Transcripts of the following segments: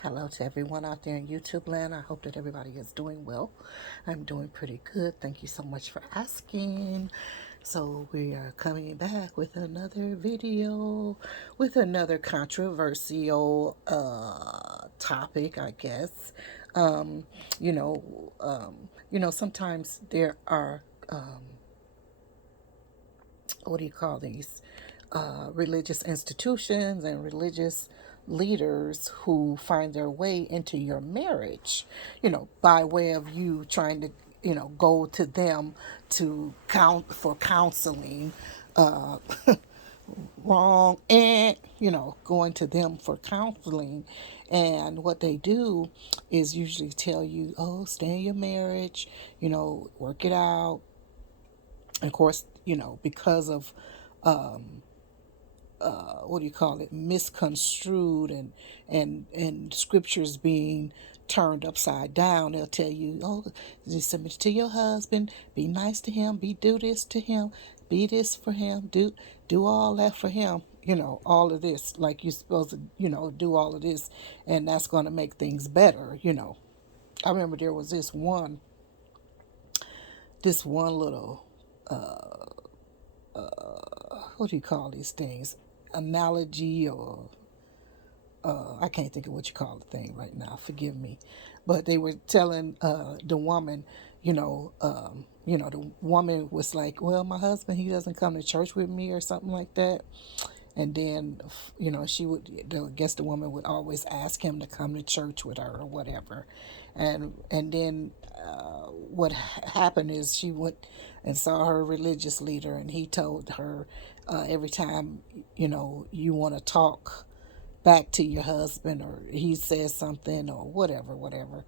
Hello to everyone out there in YouTube land. I hope that everybody is doing well. I'm doing pretty good. Thank you so much for asking. So, we are coming back with another video with another controversial topic, I guess. Um, sometimes there are what do you call these religious institutions and religious leaders who find their way into your marriage, by way of you trying to, go to them to count for counseling. Uh, Wrong, and going to them for counseling. And what they do is usually tell you, oh, stay in your marriage, work it out. And of course, because of what do you call it, misconstrued, and scriptures being turned upside down, they'll tell you, oh, just submit to your husband, be nice to him, be do this to him, be this for him, do all that for him, all of this, like you're supposed to, do all of this, and that's going to make things better. I remember there was this one little, what do you call these things, analogy, or I can't think of what you call the thing right now. Forgive me, but they were telling the woman, the woman was like, "Well, my husband, he doesn't come to church with me," or something like that. And then, she would, I guess the woman would always ask him to come to church with her or whatever. And then what happened is she went and saw her religious leader, and he told her, every time, you want to talk back to your husband, or he says something, or whatever,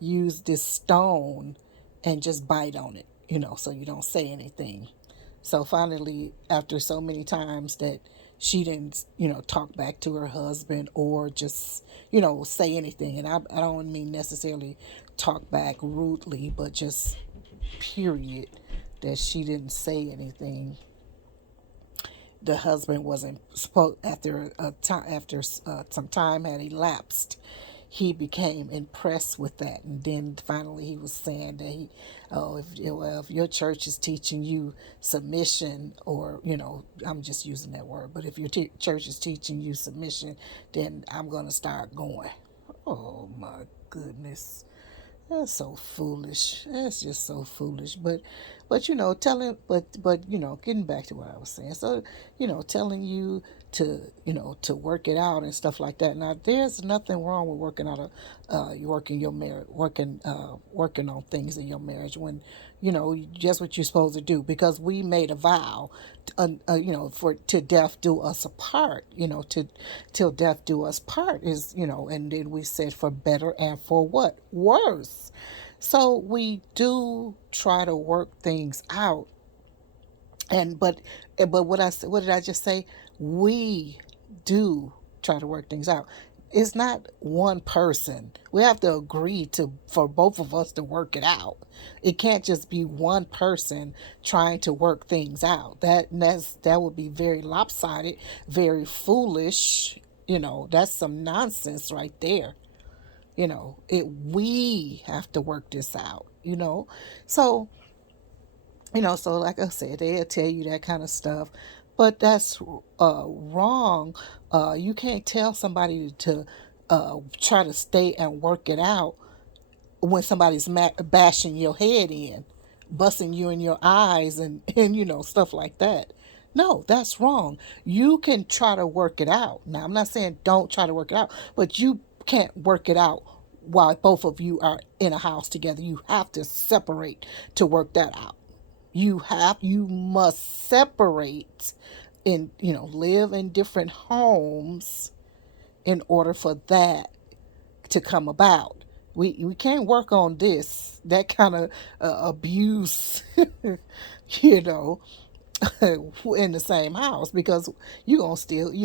use this stone and just bite on it, so you don't say anything. So finally, after so many times that she didn't, talk back to her husband, or just, say anything. And I don't mean necessarily talk back rudely, but just period, that she didn't say anything. The husband wasn't supposed, after some time had elapsed, he became impressed with that. And then finally he was saying that if your church is teaching you submission, or I'm just using that word, but if your church is teaching you submission, then I'm going to start going. Oh my goodness. That's so foolish. That's just so foolish. But telling, but getting back to what I was saying. So, telling you to work it out and stuff like that. Now, there's nothing wrong with working out working your marriage, working on things in your marriage, when just what you're supposed to do, because we made a vow, for to death do us apart. To till death do us part is, and then we said for better and for what worse. So we do try to work things out. And but but what did I just say? We do try to work things out. It's not one person. We have to agree to for both of us to work it out. It can't just be one person trying to work things out. That would be very lopsided, very foolish. That's some nonsense right there. We have to work this out. So so like I said, they'll tell you that kind of stuff, but that's wrong. You can't tell somebody to try to stay and work it out when somebody's bashing your head in, busting you in your eyes, and stuff like that. No, that's wrong. You can try to work it out. Now, I'm not saying don't try to work it out, but you can't work it out while both of you are in a house together. You have to separate to work that out. You must separate, and live in different homes in order for that to come about. We can't work on that kind of abuse, you know, in the same house, because you're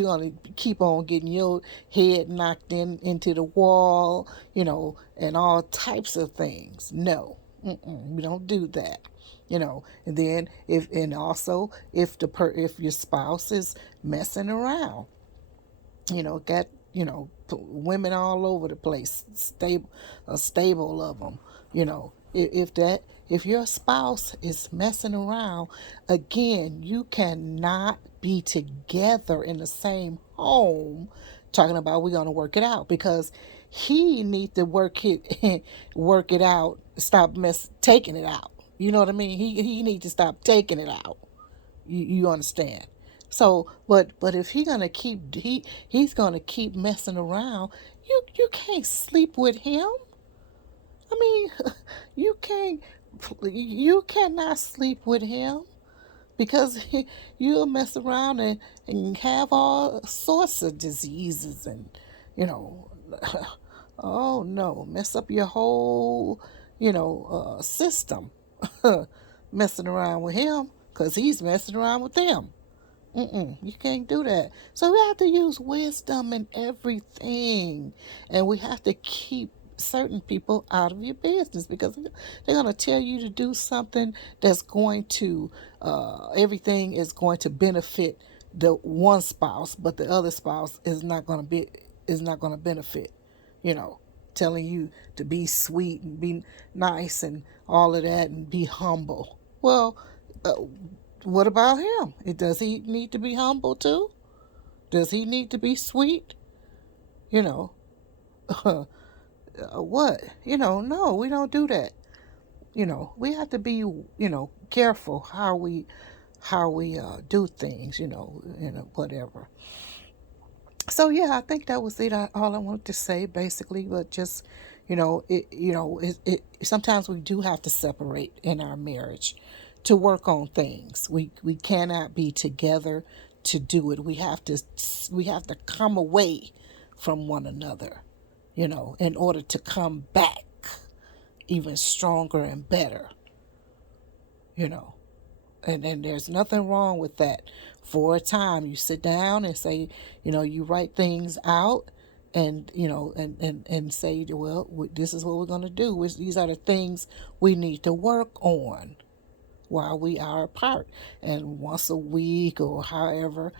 gonna keep on getting your head knocked into the wall, and all types of things. No, we don't do that. And then if your spouse is messing around, got women all over the place, stable, a stable of them. If your spouse is messing around, again, you cannot be together in the same home talking about we're gonna work it out, because he need to work it out. Stop taking it out. You know what I mean? He need to stop taking it out. You understand? So, but if he's gonna keep messing around, you can't sleep with him. I mean, you can't you cannot sleep with him, because you'll mess around and have all sorts of diseases, and you know oh no, mess up your whole system messing around with him, because he's messing around with them. You can't do that. So we have to use wisdom in everything, and we have to keep certain people out of your business, because they're going to tell you to do something that's going to, everything is going to benefit the one spouse, but the other spouse is not going to benefit. You know, telling you to be sweet and be nice and all of that and be humble. Well, uh, what about him? Does he need to be humble too? Does he need to be sweet? You know, what? No, we don't do that. We have to be, careful how we do things. Whatever. So yeah, I think that was it. All I wanted to say, basically, but just, sometimes we do have to separate in our marriage to work on things. We cannot be together to do it. We have to come away from one another, in order to come back even stronger and better, you know. And there's nothing wrong with that. For a time, you sit down and say, you write things out, and and say, well, this is what we're going to do. These are the things we need to work on while we are apart. And once a week, or however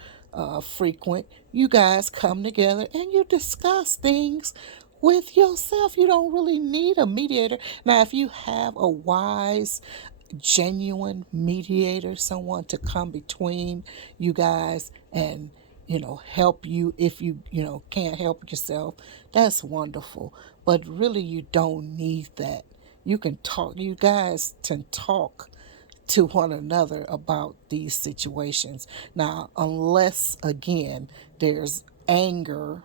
frequent, you guys come together and you discuss things with yourself. You don't really need a mediator. Now, if you have a wise, genuine mediator, someone to come between you guys and help you, if you can't help yourself, that's wonderful. But really, you don't need that. You guys can talk to one another about these situations. Now, unless, again, there's anger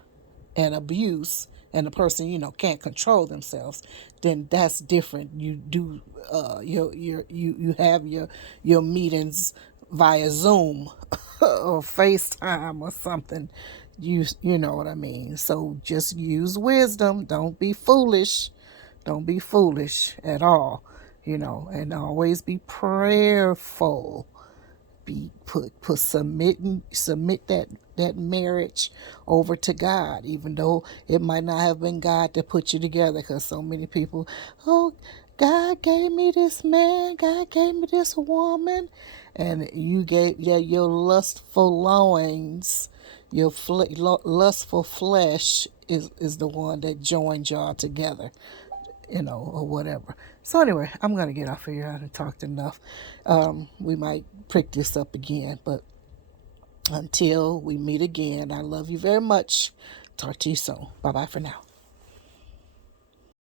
and abuse, and the person can't control themselves, then that's different. You do you have your meetings via Zoom or FaceTime or something. You know what I mean. So just use wisdom. Don't be foolish. Don't be foolish at all. And always be prayerful. Submit that marriage over to God, even though it might not have been God that put you together. Because so many people, oh, God gave me this man, God gave me this woman, and you gave your lustful loins, your lustful flesh is the one that joined y'all together, or whatever. So anyway, I'm gonna get off of here. I haven't talked enough. We might prick this up again, but until we meet again, I love you very much. Talk to you soon. Bye bye for now.